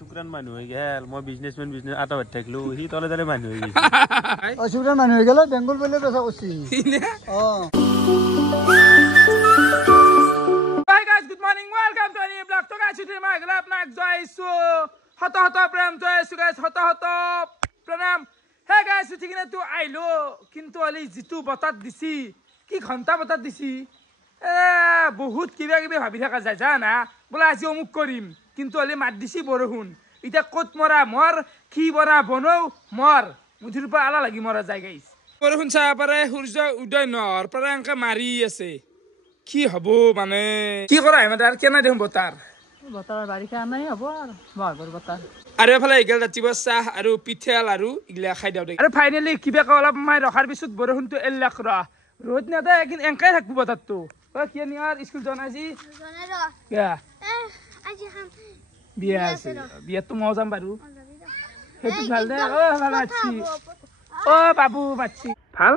শুক্ৰান মানুহ হৈ গেল মই বিজনেছমেন আটাবাত থাকলো সি তলে তলে মানুহ হৈ গেল শুক্ৰান মানুহ হৈ গেল বেংগল বলে পেছা করছি Hi guys, good morning. Welcome to a new vlog. So guys, today my club nak joisu. Hata pranam joisu guys. Hata pranam. Hey guys, ঠিক না তো আইলো কিন্তু ali jitu batat disi. কি ঘন্টা batat disi. বহুত কিবা কিবি ভাবি থাকা যায় জানা বলা আজি অমুক কৰিম কিন্তু ali মাত দিছি বৰহুন ইটা কত মৰা মৰ কি বৰা বনও মৰ মুঠিৰ পৰা আলা লাগি মৰা যায় গাইস বৰহুন চা পাৰে সূৰ্য উদয় নৰ পৰা এনকা মাৰি আছে কি হবো মানে কি কৰা মানে আৰ কেনা দেখুন বতাৰ বতাৰ বাৰিষা নাই হ'ব আৰু মাঘৰ বতাৰ আৰু এফালে ইগল ৰাতিব চাহ আৰু পিঠেল আৰু ইগলা খাই দাও দে আৰু ফাইনালি কিবা অলপ মাই ৰখাৰ পিছত বৰহুনটো এলাক ৰ'দ নেদা একদিন এনকাই থাকব বতাৰটো কি নিয়াৰ স্কুল জনাইছি জনাই ৰ কিয়া আজি খাম বিয়া আছে বিয়াটো মই যাম বাৰু সেইটো ভাল দে ও ভাল আছি ও বাবু বাচ্চি ভাল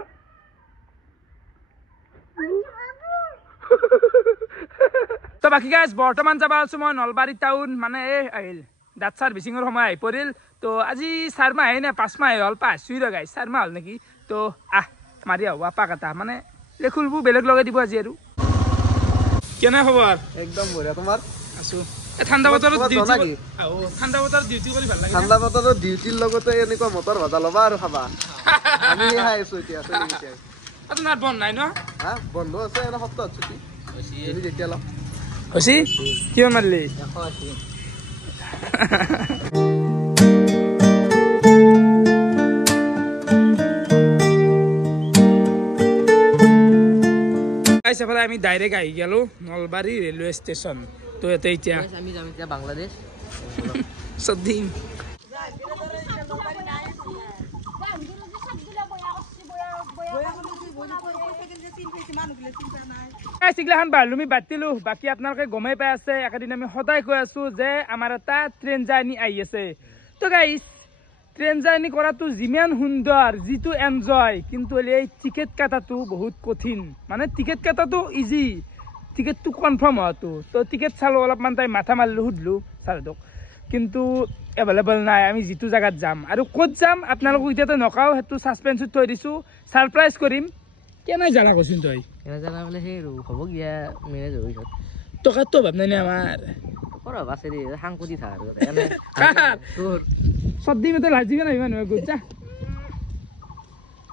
তো বাকি গাইজ বৰ্তমান যাবা আছো মই নলবাৰী টাউন মানে আহিল দাঁত সাৰ্ভিচিঙৰ সময় আহি পৰিল তো আজি 4 মাহ নে 5 মাহ হ'ল পাইছোঁ ৰ গাইজ 4 মাহ হ'ল নেকি তো মাৰি আহোঁ পাক এটা মানে লেখুলবোৰ বেলেগ লগাই দিব আজি আৰু কেনে খবৰ একদম বঢ়িয়া তোমাৰ আছো ঠাণ্ডা বতৰত ডিউটি কৰি ভাল লাগে ঠাণ্ডা বতৰত ডিউটিৰ লগতে এনেকুৱা মটৰ ভাজা ল'বা আৰু খাবা আমি খাই আছো এতিয়া আপোনাৰ বন্ধ নাই ন হা বন্ধ আছে এটা সপ্তাহত ছুটি তুমি যেতিয়া লওঁ হৈছি কিমান মাৰিলি 180 এফালে আমি ডাইৰেক্ট আহি গেলো নলবাৰী ৰেলৱে ষ্টেচন তো এতে এতিয়া আমি যাম এতিয়া বাংলাদেশ সদিন সিগলাখান বালুমি বাতিলো বাকি আপোনালোকে গমেই পাই আছে একেদিন আমি সদায় কৈ আছো যে আমাৰ এটা ট্ৰেইন জাৰ্নি আহি আছে তো গাইস ট্ৰেইন জাৰ্নি কৰাটো যিমান সুন্দৰ যিটো এনজয় কিন্তু এই টিকেট কাটাটো বহুত কঠিন মানে টিকেট কাটাটো ইজি টিকেটটো কনফাৰ্ম হোৱাটো তো টিকেট চালো অলপমান তাই মাথা মাৰিলো সুধিলো ছাৰক কিন্তু এভেইলেবল নাই আমি যিটো জায়গাত যাম আৰু ক'ত যাম আপোনালোকক এতিয়াতো নকাও সেইটো সাসপেন্সত থৈ দিছো সাৰপ্ৰাইজ কৰিম কেনে জানা কৈছিন তই কেনে জানা বলে সেই হ'ব গিয়া মেৰেজ হৈ গ'ল টকাটো ভাব নাই আমাৰ কৰা বাছে ৰে হাংকুটি থা আৰু তোৰ সদ্দি মতে লাজিবে না ইমান হৈ গজা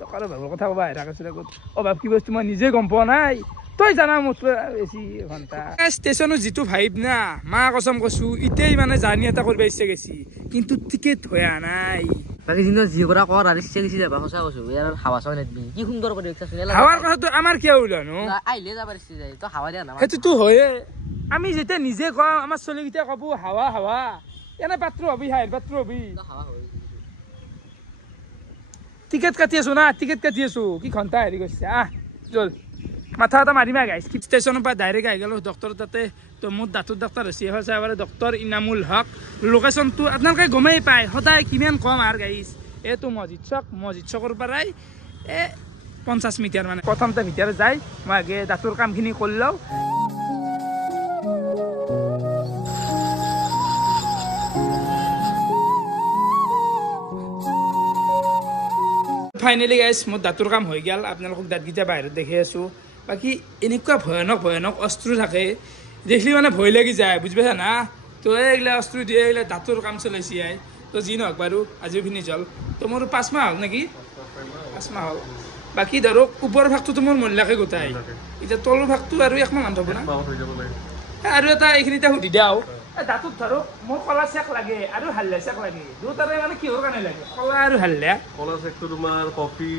টকাৰ ভাবৰ কথা কবা ৰাখিছিলে ক'ত অ ভাব কি বস্তু মই নিজে গম পোৱা নাই তই জানা মত বেছি ঘন্টা ষ্টেচনৰ যিটো ভাইব না মা কসম কৈছো ইতেই মানে জাৰ্নি এটা কৰিব ইচ্ছা গেছি কিন্তু টিকেট হোৱা নাই বাকি দিন জি কৰা কৰ আৰু ইচ্ছা গেছি যাবা সঁচা কৈছো ইয়াৰ হাৱা চাই নেদবি কি সুন্দৰ কৰি দেখছা শুনে হাৱাৰ কথাটো আমাৰ কিয় ওলানো আইলে যাবা ইচ্ছা যায় তো হাৱা দিয়া না সেইটোতো হয়ে আমি যেতিয়া নিজে কওঁ আমাৰ চলিকিটা কব হাৱা হাৱা এনে পাত্ৰ হবি হাইৰ পাত্ৰ হবি হাৱা হয় টিকেট কাটি আছো না টিকেট কাটি আছো কি ঘন্টা হেৰি কৰিছে জল মাথা এটা মাৰিমা গাইছ ষ্টেচনৰ পৰা ডাইৰেক্ট আহি গ'লো ডক্টৰ তাতে তো মোৰ দাঁতৰ ডাক্তৰ হৈছে এফালে চাই ডক্টৰ ইনামুল হক লোকেশ্যনটো আপোনালোকে গমেই পায় সদায় কিমান কম আৰু গাইছ এইটো মছজিদ চকৰ পৰাই 50 মিটাৰ মানে প্ৰথমতে ভিতৰত যাই মই আগে দাঁতৰ কামখিনি কৰি লওঁ ফাইনেলি গাইছ মোৰ দাঁতৰ কাম হৈ গ'ল আপোনালোকক দাঁতকেইটা বাহিৰত দেখি আছো বাকি এনেকুৱা ভয়ানক অস্ত্ৰ থাকে দেখলি মানে ভয় লাগি যায় বুজি পাইছা না তো এইগিলা অস্ত্ৰ দিয়ে এইগিলা দাঁতৰ কাম চলাইছি তো যি নহওক বাৰু আজিও ফিনিছ হ'ল তো মোৰ 5 মাহ হ'ল নেকি 5 মাহ হ'ল বাকি ধৰক ওপৰৰ ভাগটো মোৰ মহিলাকে গোটাই এতিয়া তলৰ ভাগটো আৰু 1 মাহ মান হ'ব না আৰু এটা এইখিনিতে সুধি দিওঁ দাঁতত ধৰক মোৰ কলা চেক লাগে আৰু হাল্লা চেক লাগে দুটাৰে মানে কিহৰ কাৰণে লাগে কলা আৰু হাল্লা কলা চেকটো তোমাৰ কফি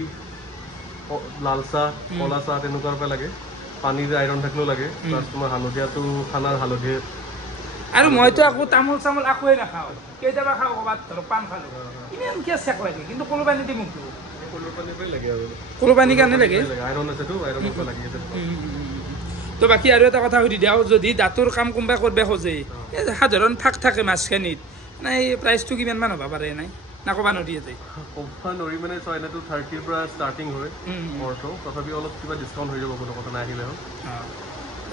লাল চাহ কলা চাহ তেনেকুৱাৰ পৰা লাগে পানীৰ আইৰণ থাকিলেও লাগে প্লাছ তোমাৰ হালধীয়াটো খানাৰ হালধীয়া আৰু মইতো আকৌ তামোল চামোল আকোৱে নাখাওঁ কেতিয়াবা খাওঁ ক'ৰবাত ধৰক পাণ খালোঁ ইমান কিয় চেক লাগে কিন্তু কলো পানী দি মুখটো কলৰ পানীৰ পৰাই লাগে আৰু কলো পানীৰ কাৰণে লাগে আইৰণ আছেতো আইৰণৰ পৰা লাগি আছে তো বাকি আৰু এটা কথা সুধি দিওঁ যদি দাঁতৰ কাম কোনোবাই কৰিব খোজে সাধাৰণ ফাক থাকে মাছখিনিত মানে প্ৰাইচটো কিমানমান হ'ব পাৰে নাই না ক'বা নদী ইয়াতে ক'বা নৰি মানে চাইনাটো 30 পৰা ষ্টাৰ্টিং হয় মৰটো তথাপি অলপ কিবা ডিছকাউণ্ট হৈ যাব কোনো কথা নাই আহিলে হ'ল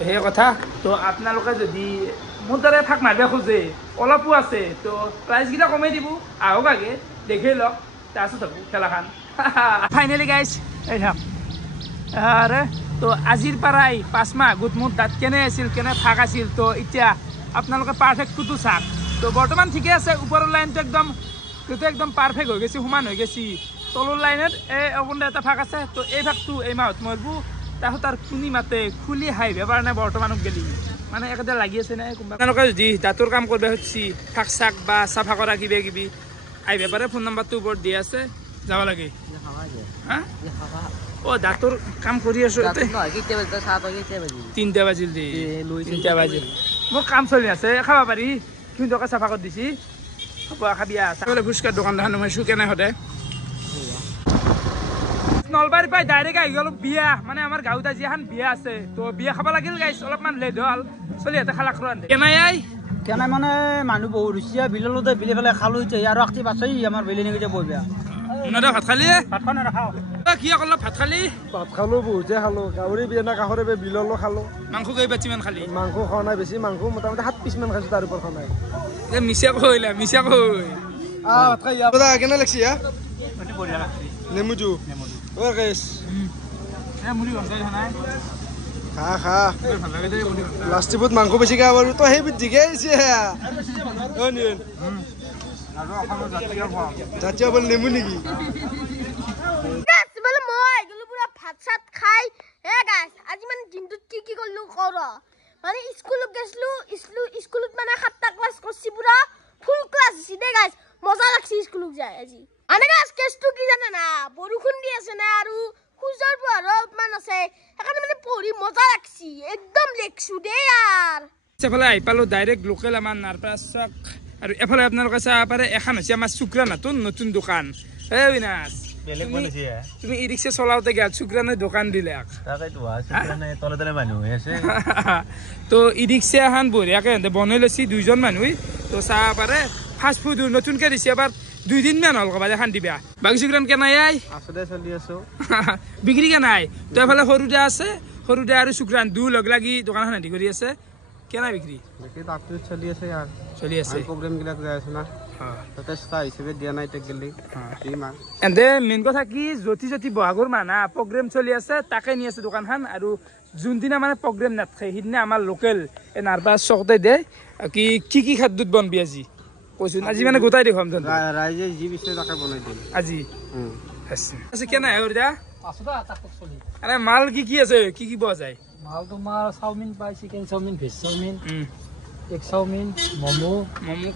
সেই কথা তো আপোনালোকে যদি মোৰ দৰে থাক মাৰিব খোজে অলপো আছে তো প্ৰাইজকেইটা কমাই দিব আহক আগে দেখি লওক তাৰপিছত হ'ব খেলাখন ফাইনেলি গাইজ এই থাক আৰে তো আজিৰ পৰাই 5 মাহ আগত মোৰ দাঁত কেনে আছিল কেনে ফাক আছিল তো এতিয়া আপোনালোকে পাৰফেক্টটো চাওক তো বৰ্তমান ঠিকে আছে ওপৰৰ লাইনটো একদম পাৰফেক্ট হৈ গৈছে সমান হৈ গৈছে তলৰ লাইনত এই অকণমান এটা ফাক আছে তো এই ফাকটো এই মাহত মৰিব তাৰপিছত তাৰ খুনি মাতে খুলি হাই বেপাৰ নাই বৰ্তমানত গেলি মানে একেটা লাগি আছে নাই কোনোবা আপোনালোকে যদি দাঁতৰ কাম কৰিব খুজিছে ফাক চাক বা চাফা কৰা কিবা কিবি আই বেপাৰে ফোন নম্বৰটো ওপৰত দি আছে যাব লাগে হা ও দাঁতৰ কাম কৰি আছো 3টা বাজিল দে 3টা বাজিল মোৰ কাম চলি আছে খাব পাৰি কিন্তু চাফা কৰি দিছি হ'ব খাবি চাবলৈ ফুচকাৰ দোকান দেখা নমাইছোঁ কেনে সদায় নলবাৰী পাই ডাইৰেক্ট আহি গ'লো বিয়া মানে আমাৰ গাঁৱত আজি এখন বিয়া আছে তো বিয়া খাব লাগিল গাইছ অলপমান লেট হ'ল চলিহঁতে খালা খোৱা কেনাই আই কেনাই মানে মানুহ বহুত হৈছে বিলতে বিলি পেলাই খালো আৰু আখতি পাছেই আমাৰ বিলি নেকি বৰ বেয়া ভাত খালি ভাত খাই নাখাওঁ কি অকল ভাত খালি ভাত খালো বহুতে খালো গাহৰি বিয়া না কাষৰে বিললো খালো মাংস কেই বাতিমান খালি মাংস খোৱা নাই বেছি মাংস মোটামুটি 7 পিচ মান খাইছো তাৰ ওপৰত খোৱা নাই মিছা কইলা মিছা কই ভাত খাই দাদা কেনে লাগছি হা নেমুটো ওর গাইস মুড়ি গন্ধাই নাই খা লাষ্টিবত মাংস বেছি খাব পাৰো তো সেই বুদ্ধি গেছে জাতীয় বল নেমু নেকি মই গলো পুরা ভাত সাত খাই হে গাইস আজি মানে দিনটোত কি করলু কর মানে স্কুলত গেছলু স্কুলত মানে 7টা ক্লাস করছি পুরা ফুল ক্লাস দিছি দে গাইস মজা লাগছি স্কুলত যাই আজি মানে গাইস কেসটো কি জানে না বরুখুন দি আছে না আৰু খুজৰ পৰ মান আছে এখানে মানে পঢ়ি মজা লাগছি একদম লেখছু দে यार সেফালে আই পালো ডাইরেক্ট লোকেল আমাৰ নাৰপাছক আৰু এফালে আপোনালোকে চাব পাৰে এখন হৈছে আমাৰ চুকৰা নতুন দোকান এই বিনাশ বেলেগ বনাইছে তুমি ই ৰিক্সা চলাওতে গেল চুকৰানে দোকান দিলে তাকেইতো চুকৰানে তলে মানুহ হৈ আছে তো ই ৰিক্সা এখন বঢ়িয়াকে বনাই লৈছি 2জন মানুহ তো চাব পাৰে ফাষ্ট ফুড নতুনকে দিছে এবাৰ 2 দিন মান হল কবালে খান দিবা বাকি চুকৰান কেনাই আই আসলে চলি আছো বিক্ৰী কেনাই তো এফালে সৰুদা আছে সৰুদা আৰু চুকৰান দু লগ লাগি দোকানখন আদি কৰি আছে কেনাই বিক্ৰী দেখি তাকটো চলি আছে यार চলি আছে প্ৰগ্ৰাম গিলা যাই আছে না তাতে স্টা হিচাপে দিয়া নাই টেক গলি ইমান এন্ডে মেইন কথা কি জ্যোতি বহাগৰ মানা প্ৰগ্ৰাম চলি আছে তাকে নি আছে দোকানখন আৰু যোনদিনা মানে প্ৰগ্ৰাম নাথাকে সিদিনা আমাৰ লোকেল এ নাৰবাস চকতে দে কি খাদ্যত বনবি আজি কৈছোন আজি মানে গোটাই দেখুৱাম ৰাইজে যি বিচাৰে তাকে বনাই দিম আজি আছে কেনাই হৰদা আছদা তাক চলি আৰে মাল কি আছে কি পোৱা যায় মাল তোমাৰ চাওমিন পাই চিকেন চাওমিন ভেজ চাওমিন এক চাওমিন মোমো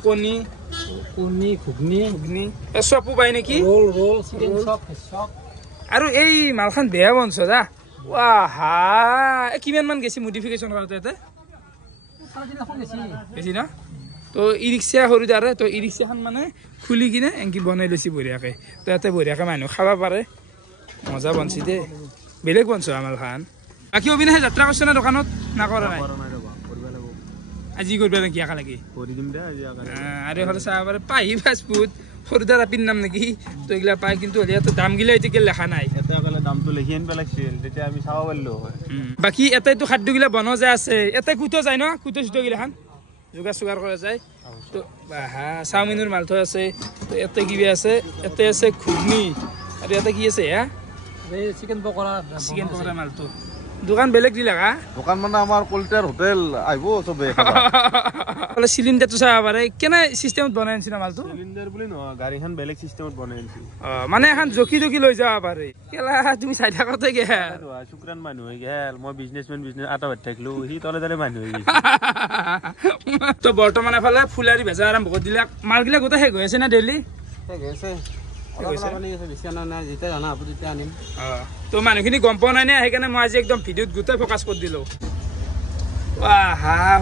কণী ঘুগনি চপো পাই নেকি রোল চিকেন চপ ভেজ চপ আৰু এই মালখন বেয়া বনছ দা হা কিমান মান গেছি মডিফিকেশ্যন কৰোতে বেছি না তো ই ৰিক্সা সৰু দাৰে তো ই ৰিক্সাখন মানে খুলি কিনে এংকি বনাই লৈছি বঢ়িয়াকে তো ইয়াতে বঢ়িয়াকে মানুহ খাব পাৰে মজা বনছি দে বেলেগ বনছ আমাৰ খান বাকী অবিনাশে যাত্ৰা কৰিছে না দোকানত না কৰা নাই আজি কৰিব নেকি আকা লাগি আৰু হ'লে চাব পাৰে পাহি ফাষ্ট ফুড সৰু দাৰ আপিৰ নাম নেকি তো এইগিলা পাই কিন্তু ইয়াতে দামগিলা এতিয়া লেখা নাই দামটো লিখি আনিব লাগিছিল তেতিয়া আমি চাব পাৰিলো বাকী এটাইতো খাদ্যগিলা বনোৱা যায় আছে এটাই কুটো যায় ন কুটো চুটোগিলাখান যোগাৰ কৰা যায় তো বাহা চাওমিনৰ মাল থৈ আছে তো এতে কিবা আছে এতে আছে ঘুগনি আৰু এতে কি আছে হা চিকেন পকৰা মালটো দোকান বেলেগ দিলা কা দোকান মানে আমাৰ কলিতাৰ হোটেল আহিব চবে বলে সিলিন্ডাৰটো চাব পাৰে কেনে চিষ্টেমত বনাই আনিছিল মালটো সিলিন্ডাৰ বুলি নহয় গাড়ীখন বেলেগ চিষ্টেমত বনাই আনিছিল মানে এখন জকি লৈ যাব পাৰে কেলা তুমি চাই থাকতে গে শুক্ৰান মানুহ হৈ গেল মই বিজনেছ আটা ভাত থাকিলো সি তলে মানুহ হৈ গেল তো বৰ্তমান এফালে ফুলাৰী ভেজা আৰম্ভ কৰি দিলে মালগিলা গোটেই শেষ হৈ আছে না ডেইলি তো মানুহখিনি গম পোৱা নাই নে সেইকাৰণে মই আজি একদম ভিডিঅ'ত গোটেই ফকাছ কৰি দিলো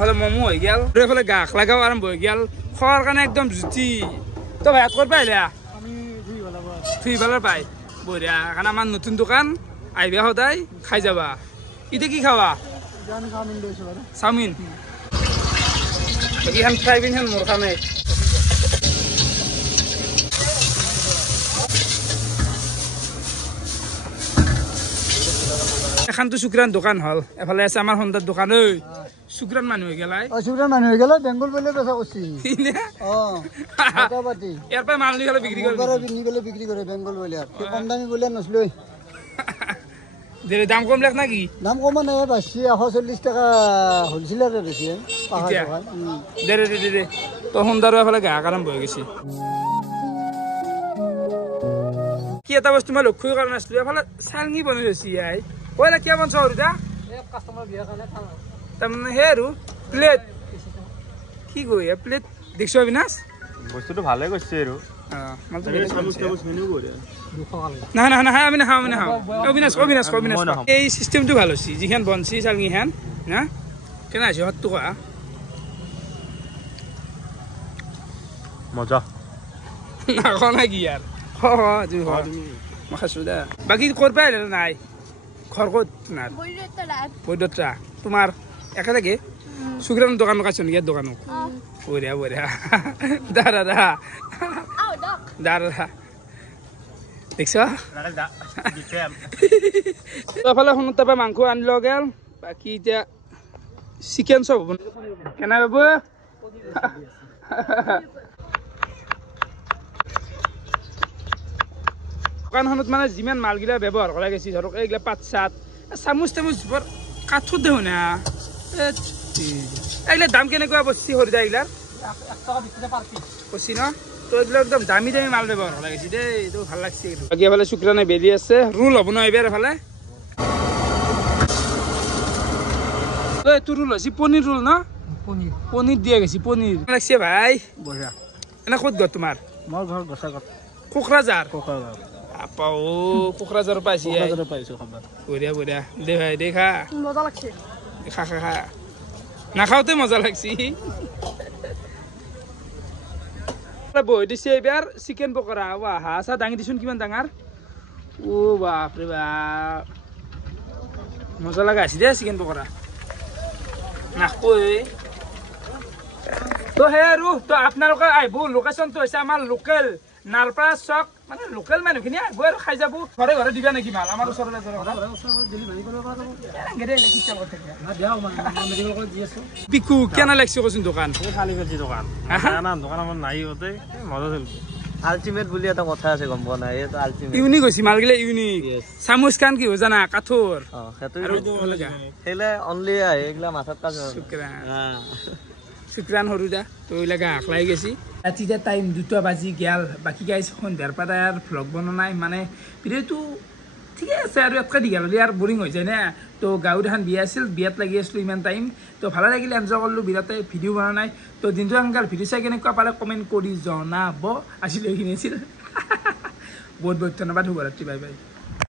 হলে মমো হৈ গেল এইফালে গাখ লাগাও আৰম্ভ হৈ গেল খোৱাৰ কাৰণে একদম জুতি তো ভাত ক'ত পাইলে ফ্ৰী ভালৰ পাই বঢ়িয়া কাৰণ আমাৰ নতুন দোকান আহিবা সদায় খাই যাবা এতিয়া কি খাবা চাওমিন বাকী এখন ফ্ৰাই বিন মোৰ খামে এখানতো শুক্ৰান দোকান হল এফালে আছে আমাৰ সন্ধাৰ দোকান ঐ শুক্ৰান মানুহ হৈ গেলাই অসুবিধা মানুহ হৈ গেল বেংগল বলে বেচা করছি ইয়াৰ পৰা মাল নি গেলে বিক্ৰী কৰে বিক্রি করে বেংগল বলে কম দামি বলে নচলো দে দাম কম লাগ না কি দাম কম মানে পাচ্ছি 140 টাকা হোলসেলার বেশি দে দে দে দে তো সন্ধাৰ এফালে গ্ৰাহক আৰম্ভ হৈ গৈছে কি এটা বস্তু মই লক্ষ্য কৰা নাছিলো এফালে চালঙি বনাই লৈছি আই কইলা কিয় বনছ আৰু দা কাস্টমাৰ বিয়াৰ কাৰণে ভাল তাৰমানে সেই আৰু প্লেট কি গৈ প্লেট দেখছো অবিনাশ বস্তুটো ভালে কৰিছে আৰু না না না আমি নাখাওঁ আমি নাখাওঁ অবিনাশ অবিনাশ অবিনাশ এই চিষ্টেমটো ভাল হৈছে যিখন বনছি চালঙিখন না কেনে আছে হতটো কোৱা মজা নাখাওঁ নাই কি ইয়াৰ তুমি মই খাইছোঁ দে বাকী ক'ৰ পৰা আহিলে নাই ঘৰ ক'ত তোমাৰ বৈদত্ৰা তোমাৰ একে থাকে শুক্ৰানৰ দোকান লগাইছো নেকি ইয়াৰ দোকানত বঢ়িয়া বঢ়িয়া দা দাদা দা দাদা দেখছ এফালে শুনো তাৰপৰা মাংস আনি লওঁ গেল বাকী এতিয়া চিকেন চব হ'ব কেনে বাবু দোকানখনত মানে যিমান মালগিলা ব্যৱহাৰ কৰা গৈছে ধৰক এইগিলা পাত চাত চামুচ তামুচ বৰ কাঠত দেখোন না এইগিলা দাম কেনেকুৱা বস্তু সৰিদা এইগিলাৰ কৈছি ন তো এইবিলাক একদম দামী দামী মাল ব্যৱহাৰ কৰা গৈছে দেই এইটো ভাল লাগছে বাকী এফালে শুক্ৰানে বেলি আছে ৰোল হ'ব ন এইবাৰ এফালে এইটো ৰোল হৈছে পনীৰ ৰোল ন পনীৰ দিয়া গৈছে পনীৰ লাগছে ভাই বঢ়িয়া এনে ক'ত গ'ল তোমাৰ মোৰ ঘৰ গছাগত কোকৰাঝাৰ কোকৰাঝাৰ আপা ও কোকৰাঝাৰ পাইছি পাইছো খবৰ বঢ়িয়া বঢ়িয়া দে ভাই দে খা মজা লাগছে খা খা খা নাখাওঁতে মজা লাগছি বহি দিছে এইবাৰ চিকেন পকৰা ৱা হাঁহ চাহ দাঙি দিছোন কিমান ডাঙৰ ও বাপৰে বাপ মজা লগা আছে দে চিকেন পকৰা নাখোৱে তো সেই আৰু তো আপোনালোকে আহিব লোকেশ্যনটো হৈছে আমাৰ লোকেল নালপাৰা চক মানে লোকেল মানুহখিনি আহিব আৰু খাই যাব ঘৰে ঘৰে দিবা নেকি মাল আমাৰ ওচৰতে পিকু কেনে লাগছে কচোন দোকান খালি বেছি দোকান দোকান আমাৰ নাই হতে মজা চলিছে আল্টিমেট বুলি এটা কথা আছে গম পোৱা নাই এইটো আল্টিমেট ইউনিক হৈছে মালগিলা ইউনিক চামুচ কান কি জানা কাঠৰ সেইটো হেলে অনলি আহে এগলা মাথাত কাজ শুক্ৰান সৰু দা তো এইবিলাক আখলাই গেছি ৰাতি এতিয়া টাইম 2টা বাজি গেল বাকী গাইছ সন্ধিয়াৰ পৰা আৰু ভ্লগ বনোৱা নাই মানে ভিডিঅ'টো ঠিকে আছে আৰু এটকা দীঘল হ'লে আৰু বৰিং হৈ যায় না তো গাঁৱত এখন বিয়া আছিল বিয়াত লাগি আছিলোঁ ইমান টাইম তো ভালে লাগিলে এনজয় কৰিলোঁ বিৰাটে ভিডিঅ' বনোৱা নাই তো দিনটো আনকাল ভিডিঅ' চাই কেনেকুৱা পালে কমেণ্ট কৰি জনাব আজিলৈ এইখিনি আছিল বহুত বহুত ধন্যবাদ শুভৰাত্ৰি বাই বাই